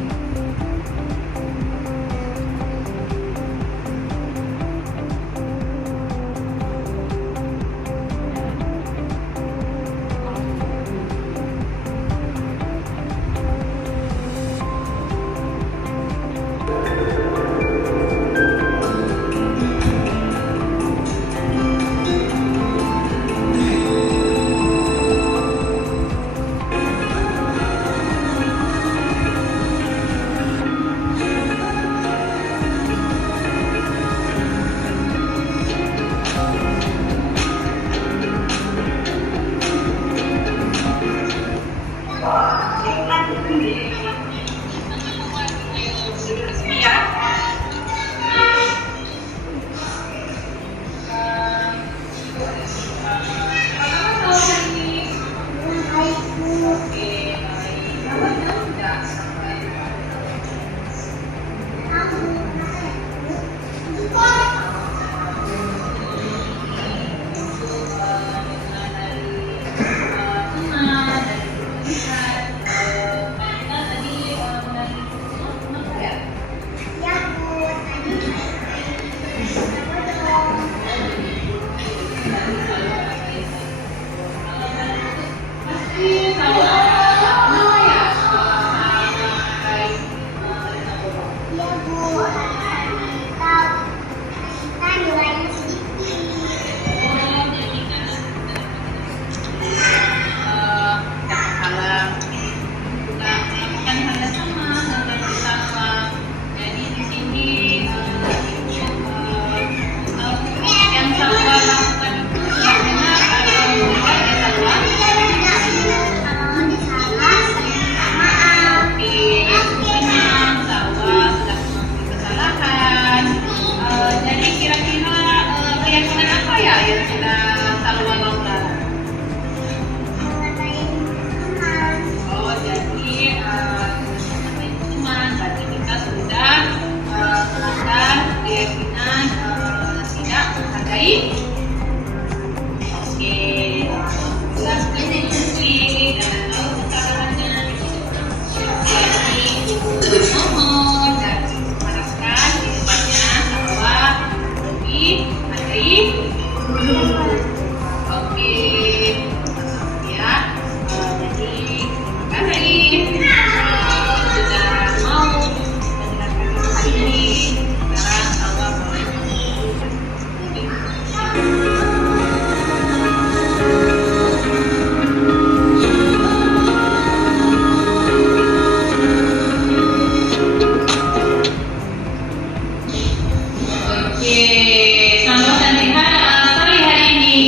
Oke, selamat cantik sekali hari ini.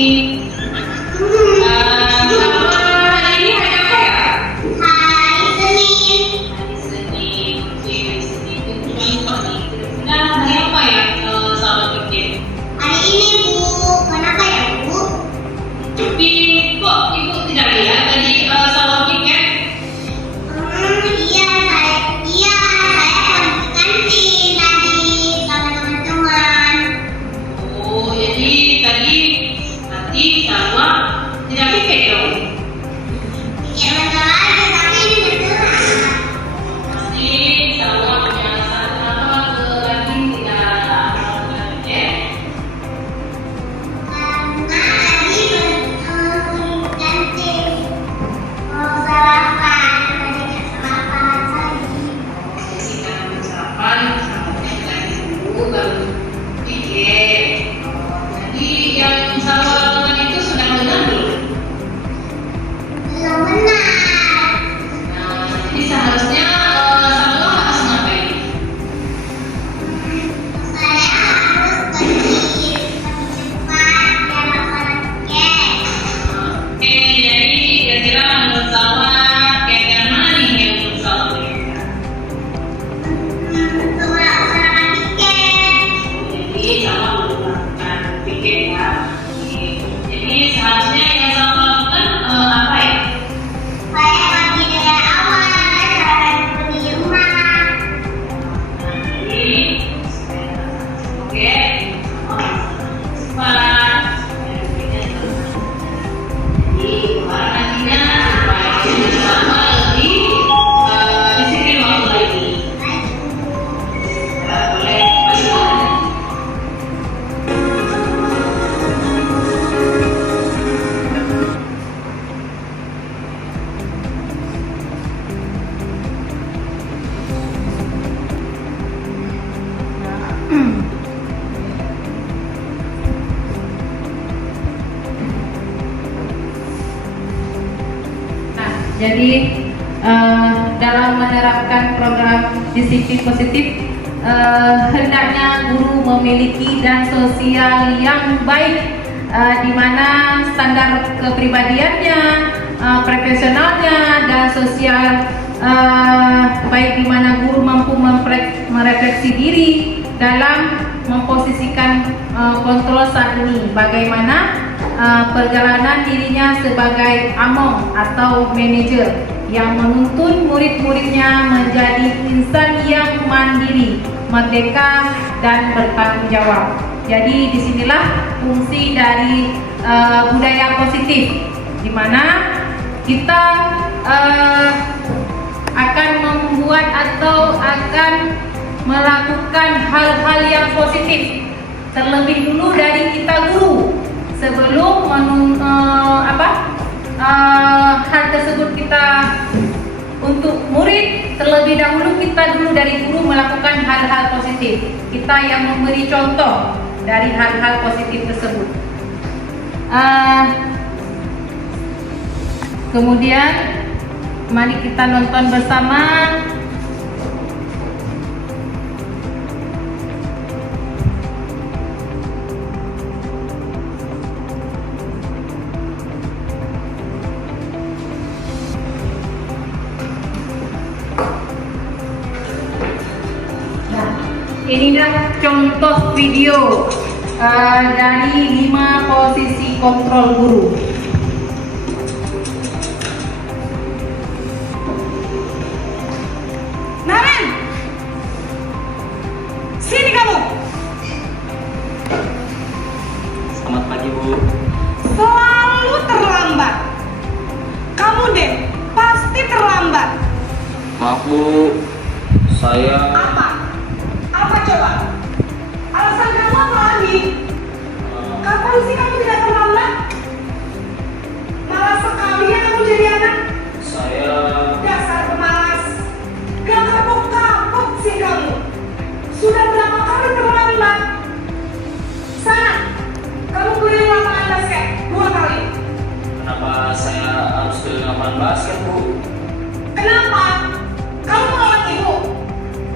Sama hari ini hari apa ya? Hari Senin. Hari Senin. Oke, hari Senin itu contoh nih. Nah, hari apa ya? Sahabat pikir. Hari ini Bu, kenapa ya Bu? Tapi kok ibu tidak lihat tadi sahabat pikir? Iya, saya pergi kantin tadi sama teman-teman. Oh, jadi tadi nanti sama tidak pikir dong. Ya bentar lagi, tapi ini beneran. Pasti sama punya apa ke lagi tidak ya? Karena tadi pergi kantin. Mau sarapan, tadi nggak sarapan lagi. Jadi karena sarapan sampai lagi dulu baru pikir. Jadi yang salah lakukan itu sudah benar belum? Belum benar. Nah, jadi seharusnya Salwa harus ngapain? Saya harus pergi cepat biar laporan cek. Oke, jadi kira-kira menurut Salwa kayak mana nih yang menurut Salwa kira-kira? Untuk melaksanakan tiket. Jadi Salwa belum melakukan pikir ya. Oke. Jadi seharusnya yang Salwa lakukan apa ya? Saya pergi dari awal, saya sarapan dulu di rumah. Jadi, oke, cepat. Jadi, kemarin nantinya supaya sama lebih disiplin waktu lagi. Ya, boleh pasang. Nah, jadi dalam menerapkan program disiplin positif, hendaknya guru memiliki dan sosial yang baik, di mana standar kepribadiannya, profesionalnya dan sosial baik, di mana guru mampu merefleksi diri dalam memposisikan kontrol saat ini, bagaimana perjalanan dirinya sebagai among atau manajer yang menuntun murid-muridnya menjadi insan yang mandiri, merdeka dan bertanggung jawab. Jadi disinilah fungsi dari budaya positif, di mana kita akan membuat atau akan melakukan hal-hal yang positif terlebih dulu dari kita guru. Sebelum hal tersebut kita untuk murid, terlebih dahulu kita dulu dari guru melakukan hal-hal positif. Kita yang memberi contoh dari hal-hal positif tersebut. Kemudian mari kita nonton bersama. Inilah contoh video dari 5 posisi kontrol guru. Naren, sini kamu. Selamat pagi, Bu. Selalu terlambat. Kamu deh pasti terlambat. Maaf, Bu. Saya Apa? Apa coba? Alasan kamu apa lagi? Kapan sih kamu tidak terlambat? Malas sekali ya kamu jadi anak. saya Dasar pemalas. Gak kapok-kapok sih kamu. Sudah berapa kali terlambat? Sana, kamu keliling lapangan basket 2 kali. kenapa saya harus ke lapangan basket, Bu? Kenapa? Kamu melawan ibu.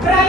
Berani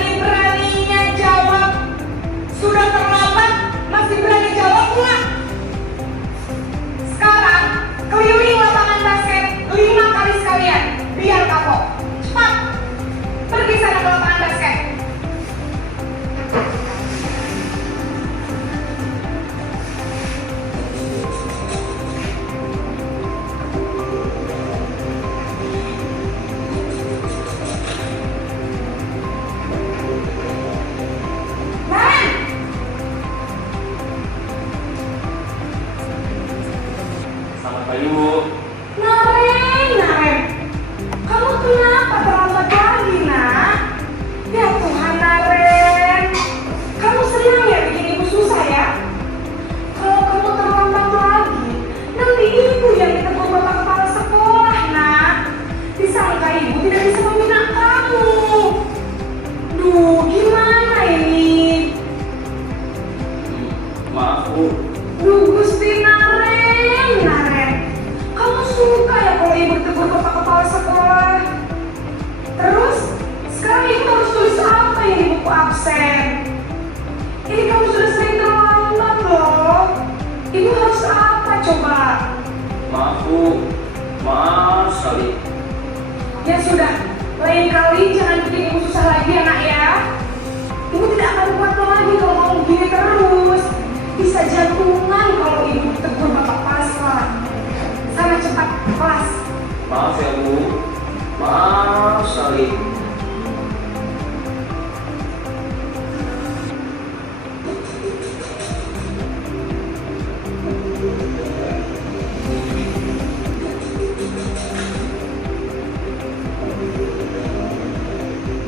Maaf Bu, maaf sekali. Ya sudah, lain kali jangan bikin ibu susah lagi ya nak ya. Ibu tidak akan kuat lagi kalau kamu begini terus. Bisa jantungan kalau ibu tegur bapak pasrah. Sana cepat kelas. Maaf ya Bu, maaf sekali.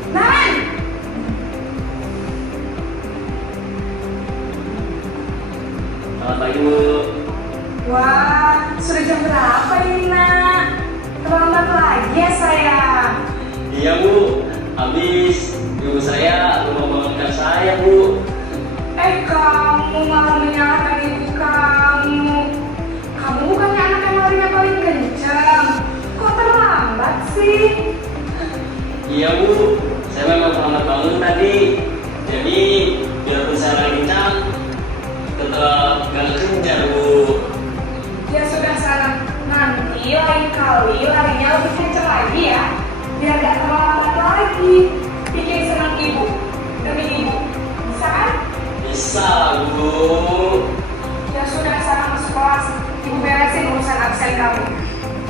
Nan! Selamat pagi Bu. Wah, sudah jam berapa ini nak? Terlambat lagi ya sayang. Iya Bu, habis ibu saya lupa bangunkan saya Bu. Kamu malah menyalahkan ibu kamu. Kamu bukannya anak yang larinya paling kencang. Kok terlambat sih? Iya Bu, saya memang terlambat bangun tadi. Jadi biarpun saya lagi kencang, tetap gak kejar Bu. Ya sudah sana. Nanti lain kali larinya lebih kencang lagi ya. Biar gak terlambat lagi. Bikin senang ibu. Demi ibu. Bisa kan? Bisa Bu. Ya sudah sana masuk kelas. Ibu beresin urusan absen kamu.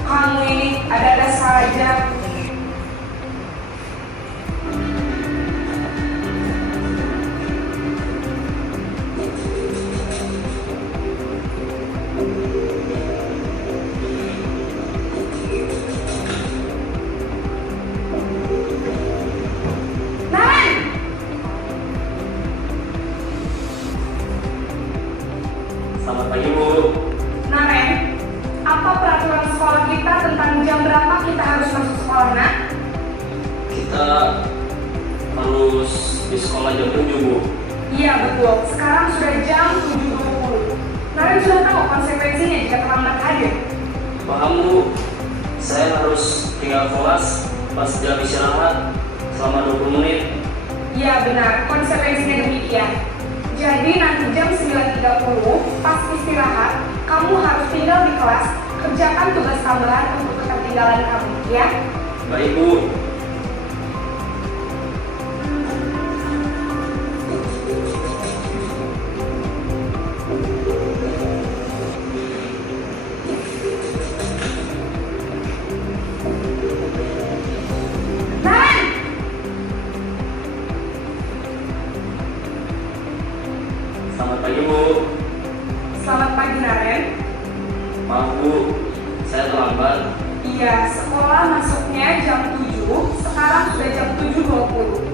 Kamu ini ada-ada saja. Selamat pagi Bu. Naren, apa peraturan sekolah kita tentang jam berapa kita harus masuk sekolah, nak? Kita harus di sekolah jam 7 Bu. Iya betul, sekarang sudah jam 7.20. Naren sudah tahu konsekuensinya jika terlambat hadir. Paham Bu, saya harus tinggal kelas pas jam istirahat selama 20 menit. Iya benar, konsekuensinya demikian. Jadi nanti jam 9.30 pas istirahat, kamu harus tinggal di kelas, kerjakan tugas tambahan untuk ketertinggalan kamu, ya? Baik Bu. Naren! Selamat pagi Bu. Selamat pagi Naren. Maaf Bu, saya terlambat. Iya, sekolah masuknya jam 7, sekarang sudah jam 7.20.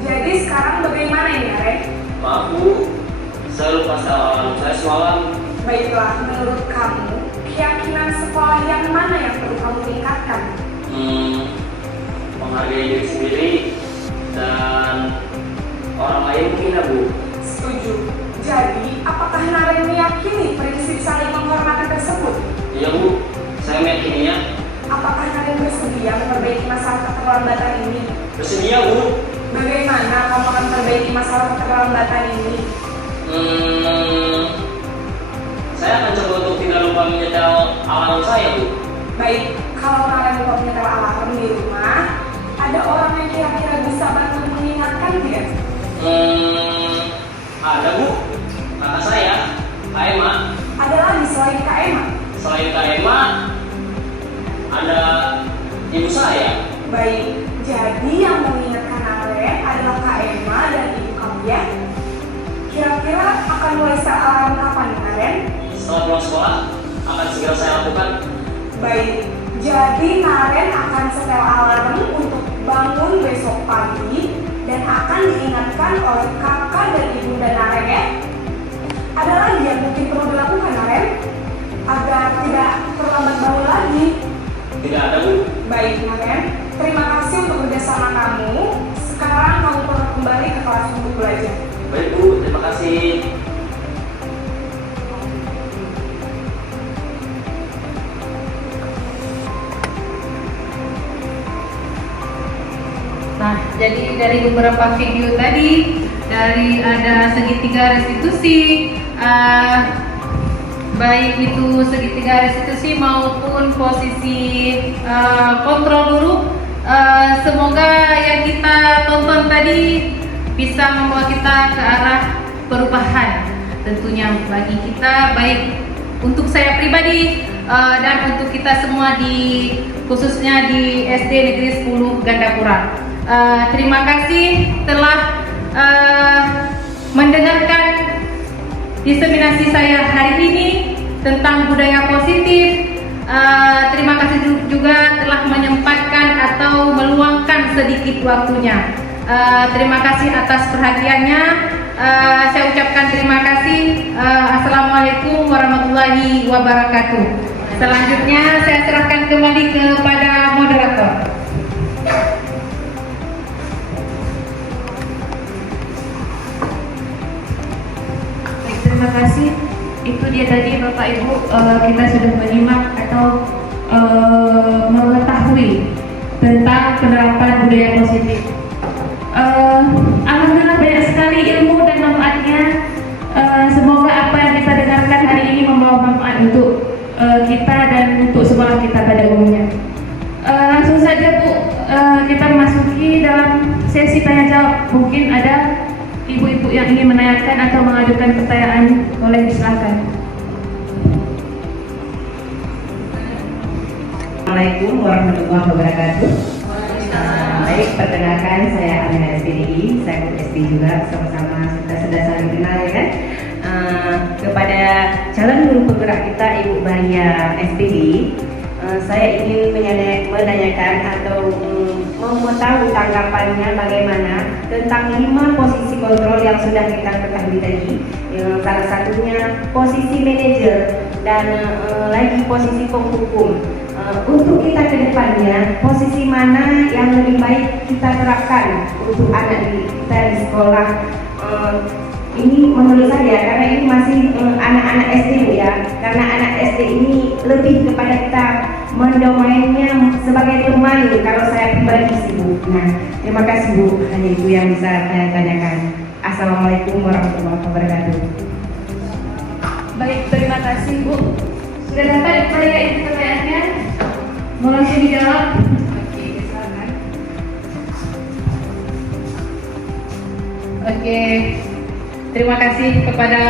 Jadi sekarang bagaimana ini, Naren? Maaf Bu, saya lupa alarm saya semalam. Baiklah, menurut kamu, keyakinan sekolah yang mana yang perlu kamu tingkatkan? Menghargai diri sendiri dan orang lain mungkin ya Bu. Setuju. Jadi, apakah Naren meyakini prinsip saling menghormati tersebut? Iya Bu, saya meyakininya. Apakah Naren bersedia memperbaiki masalah keterlambatan ini? Bersedia Bu. Bagaimana kamu akan memperbaiki masalah keterlambatan ini? Saya akan coba untuk tidak lupa menyetel alarm saya Bu. Baik, kalau Naren lupa menyetel alarm di rumah, ada orang yang kira-kira bisa bantu mengingatkan tidak? Ada Bu, kakak saya, Kak Emma. Ada lagi selain Kak Emma? Selain Kak Emma, ada ibu saya. Baik, jadi yang mengingatkan Naren adalah Kak Emma dan ibu kamu ya? Kira-kira akan mulai set alarm kapan Naren? Setelah pulang sekolah, akan segera saya lakukan. Baik, jadi Naren akan setel alarm untuk bangun besok pagi dan akan diingatkan oleh kakak dan ibunda Naren ya? Ada lagi yang mungkin perlu dilakukan Naren? Agar tidak terlambat bangun lagi. Tidak ada Bu. Baik Naren, terima kasih untuk kerjasama kamu. Sekarang kamu perlu kembali ke kelas untuk belajar. Baik Bu, terima kasih. Nah, jadi dari beberapa video tadi, dari ada segitiga restitusi, baik itu segitiga restitusi maupun posisi kontrol guru. Semoga yang kita tonton tadi bisa membawa kita ke arah perubahan tentunya bagi kita, baik untuk saya pribadi dan untuk kita semua khususnya di SD Negeri 10 Gandapura. Terima kasih telah mendengarkan diseminasi saya hari ini tentang budaya positif. Terima kasih juga telah menyempatkan atau meluangkan sedikit waktunya. Terima kasih atas perhatiannya. Saya ucapkan terima kasih. Assalamualaikum warahmatullahi wabarakatuh. Selanjutnya saya serahkan kembali kepada moderator. Baik, terima kasih. Itu dia tadi Bapak Ibu, kita sudah menyimak atau mengetahui tentang penerapan budaya positif. Alhamdulillah banyak sekali ilmu dan manfaatnya. Semoga apa yang kita dengarkan hari ini membawa manfaat untuk kita dan untuk sekolah kita pada umumnya. Langsung saja Bu, kita masuki dalam sesi tanya jawab. Mungkin ada ibu-ibu yang ingin menanyakan atau mengajukan pertanyaan, boleh silakan. Assalamualaikum warahmatullahi wabarakatuh. Baik, perkenalkan saya Amina SPDI, saya guru SD juga, sama-sama kita sudah saling kenal ya kan. Kepada calon guru penggerak kita Ibu Maria SPDI, saya ingin menanyakan atau mau tahu tanggapannya bagaimana tentang 5 posisi kontrol yang sudah kita ketahui tadi. Salah satunya posisi manajer dan lagi posisi penghukum. Untuk kita ke depannya, posisi mana yang lebih baik kita terapkan untuk anak kita di sekolah? Ini menurut saya, karena ini masih anak-anak SD Bu ya, karena anak SD ini lebih kepada kita mendomainnya sebagai teman kalau saya pribadi sih Bu. Nah, terima kasih Bu, hanya itu yang bisa saya tanyakan. Assalamualaikum warahmatullahi wabarakatuh. Baik, terima kasih Bu. Sudah dapat pertanyaannya? Mau langsung dijawab? Oke, silakan. Oke, terima kasih kepada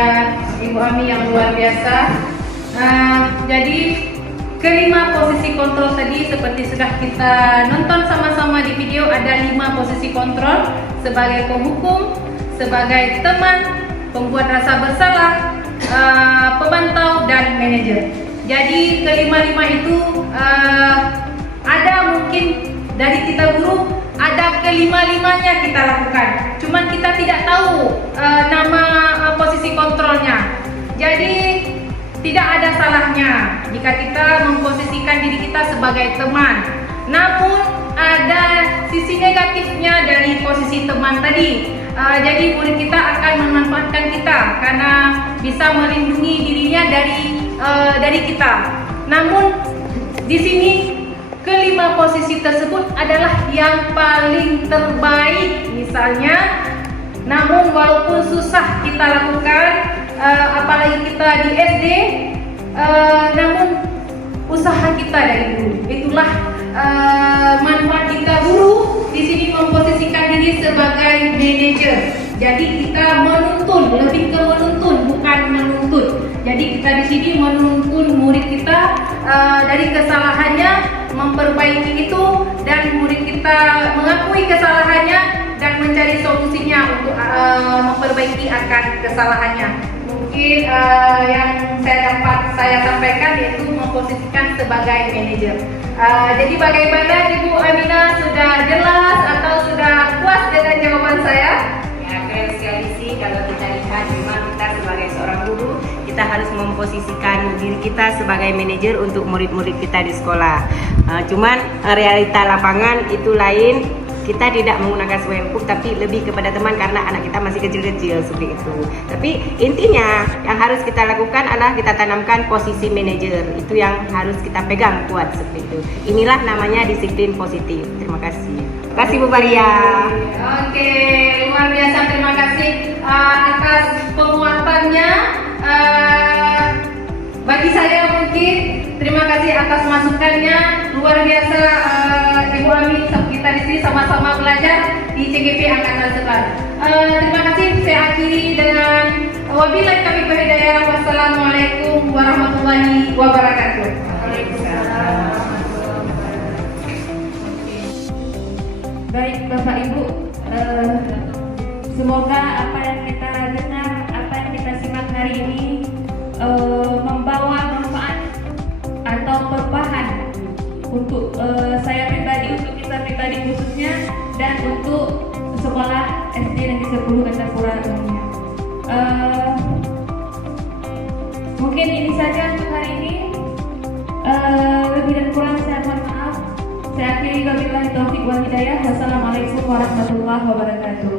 Ibu Ami yang luar biasa. Jadi kelima posisi kontrol tadi seperti sudah kita nonton sama-sama di video, ada 5 posisi kontrol sebagai penghukum, sebagai teman, pembuat rasa bersalah, pemantau dan manajer. Jadi kelima-lima itu ada mungkin dari kita guru, ada kelima-limanya kita lakukan. Cuman kita tidak tahu nama posisi kontrolnya. Jadi tidak ada salahnya jika kita memposisikan diri kita sebagai teman. Namun ada sisi negatifnya dari posisi teman tadi. Jadi murid kita akan memanfaatkan kita karena bisa melindungi dirinya dari kita. Namun di sini kelima posisi tersebut adalah yang paling terbaik misalnya. Namun walaupun susah kita lakukan, apalagi kita di SD, namun usaha kita dari dulu. Itulah manfaat kita guru di sini memposisikan diri sebagai manajer. Jadi kita menuntun, lebih ke menuntun bukan menuntut. Jadi kita di sini menuntun murid kita dari kesalahannya, memperbaiki itu, dan murid kita mengakui kesalahannya dan mencari solusinya untuk memperbaiki akan kesalahannya. Mungkin yang saya sampaikan yaitu memposisikan sebagai manajer. Jadi bagaimana Ibu Amina, sudah jelas atau sudah puas dengan jawaban saya? Ya, keren sekali sih kalau kita lihat memang kita sebagai seorang guru, kita harus memposisikan diri kita sebagai manajer untuk murid-murid kita di sekolah. Cuman realita lapangan itu lain. Kita tidak menggunakan sebagai hukum, tapi lebih kepada teman karena anak kita masih kecil-kecil seperti itu. Tapi intinya yang harus kita lakukan adalah kita tanamkan posisi manajer. Itu yang harus kita pegang kuat seperti itu. Inilah namanya disiplin positif. Terima kasih. Terima kasih Bu Maria. Oke, luar biasa, terima kasih atas penguatannya. kegiatannya luar biasa. Ibu Ami, kita di sini sama-sama belajar di CGP Angkatan 11. Terima kasih. Saya akhiri dengan wabillahi taufiq wal hidayah. Wassalamualaikum warahmatullahi wabarakatuh. Baik Bapak Ibu, semoga apa yang kita dengar, apa yang kita simak hari ini membawa manfaat atau perubahan untuk saya pribadi, untuk kita pribadi khususnya, dan untuk sekolah SD Negeri 10 Kartapura umumnya. Mungkin ini saja untuk hari ini. Lebih dan kurang saya mohon maaf. Saya akhiri wabillahi taufiq wal hidayah. Wassalamualaikum warahmatullahi wabarakatuh.